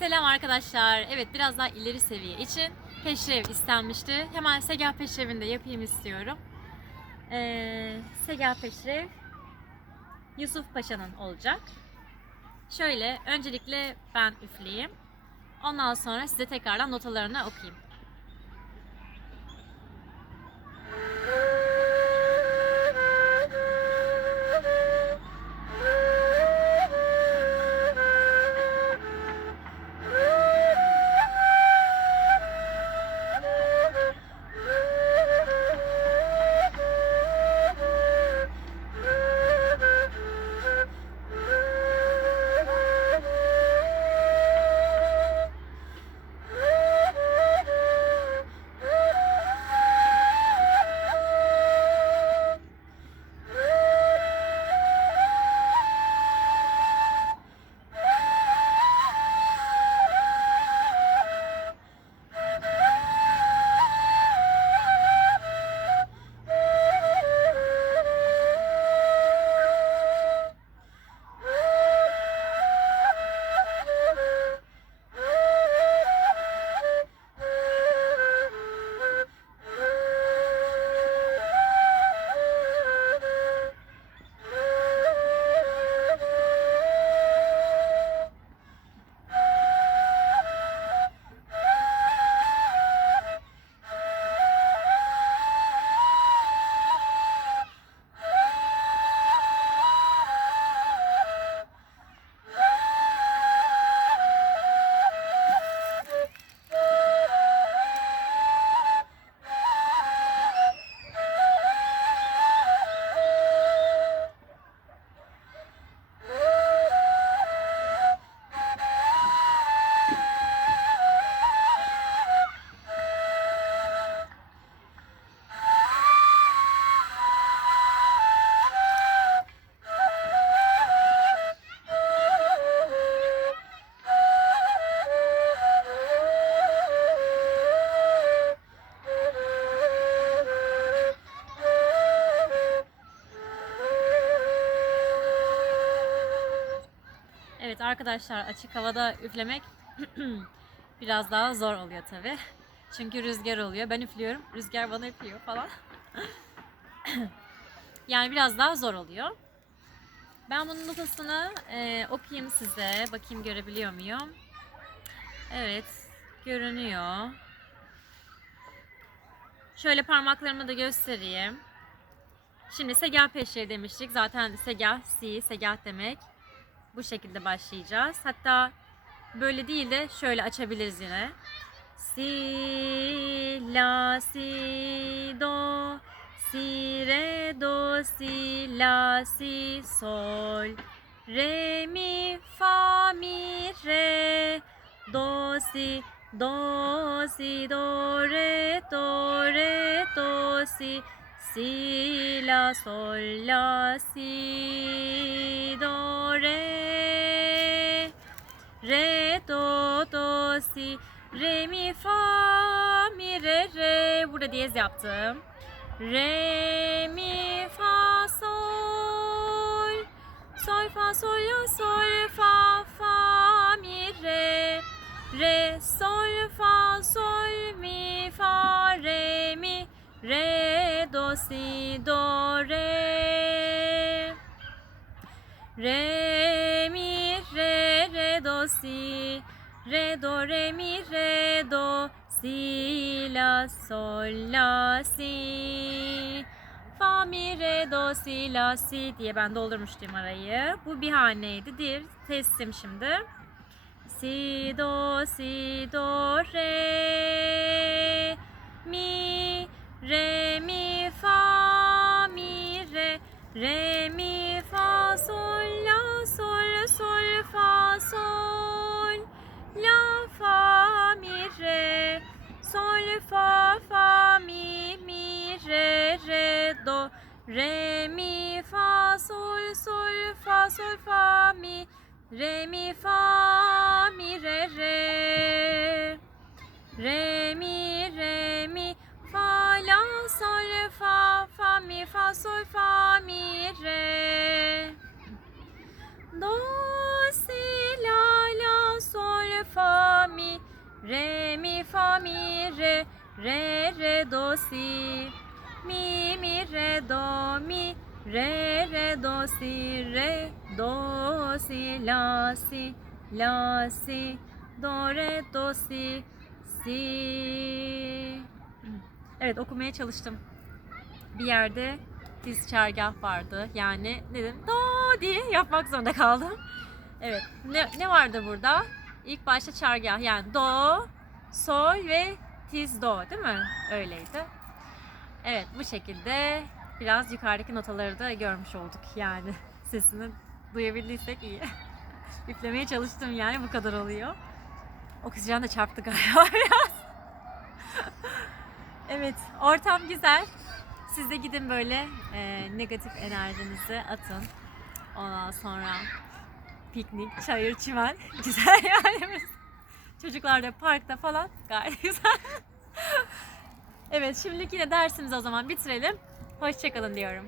Selam arkadaşlar. Evet biraz daha ileri seviye için peşrev istenmişti. Hemen Segah peşrevinde yapayım istiyorum. Ee, Segah peşrev Yusuf Paşa'nın olacak. Şöyle öncelikle ben üfleyeyim. Ondan sonra size tekrardan notalarını okuyayım. Evet arkadaşlar açık havada üflemek biraz daha zor oluyor tabi. Çünkü rüzgar oluyor. Ben üflüyorum. Rüzgar bana üflüyor falan. yani biraz daha zor oluyor. Ben bunun notasını e, okuyayım size. Bakayım görebiliyor muyum? Evet. Görünüyor. Şöyle parmaklarımı da göstereyim. Şimdi segah peşre demiştik. Zaten segah, si, segah demek. Bu şekilde başlayacağız. Hatta böyle değil de şöyle açabiliriz yine. Si, la, si, do, si, re, do, si, la, si, sol, re, mi, fa, mi, re, do, si, do, si, do, re, do, re, do, si, si, la, sol, la, si, do, re, re, do, do, si, re, mi, fa, mi, re, re. Burada diyez yaptım. Re, mi, fa, sol, sol, fa, sol, la, sol, fa, fa, mi, re, re, sol, fa, sol, mi, fa, re, mi, re, do, si, do, re. Re, mi, re, re, do, si. Re, do, re, mi, re, do, si, la, sol, la, si. Fa, mi, re, do, si, la, si diye ben doldurmuştum arayı. Bu bir haneydi. Diğer testim şimdi. Si, do, si, do, re, mi, re, mi, fa, mi, re, re, mi, fa, sol, la, sol, sol, fa, sol, la, fa, mi, re, sol, fa, fa, mi, mi, re, re, do, re, mi, fa, sol, sol, fa, sol, fa, mi, re, mi, fa, mi, re, re. Re mi re sol fa fa mi fa sol fa mi re. Do si la la sol fa mi re re re do si. Mi mi re do mi re re do si re do si la si la si do re do si si Evet okumaya çalıştım. Bir yerde diz çargah vardı. Yani dedim? Do diye yapmak zorunda kaldım. Evet. Ne, ne vardı burada? İlk başta çargah yani do, sol ve tiz do değil mi? Öyleydi. Evet bu şekilde biraz yukarıdaki notaları da görmüş olduk yani. Sesini duyabildiysek iyi. Üflemeye çalıştım yani bu kadar oluyor. Oksijen de çarptı galiba biraz. Evet ortam güzel. Siz de gidin böyle e, negatif enerjinizi atın. Ondan sonra piknik, çayır, çimen. Güzel yani. Çocuklar da parkta falan gayet güzel. evet şimdilik yine dersimizi o zaman bitirelim. Hoşçakalın diyorum.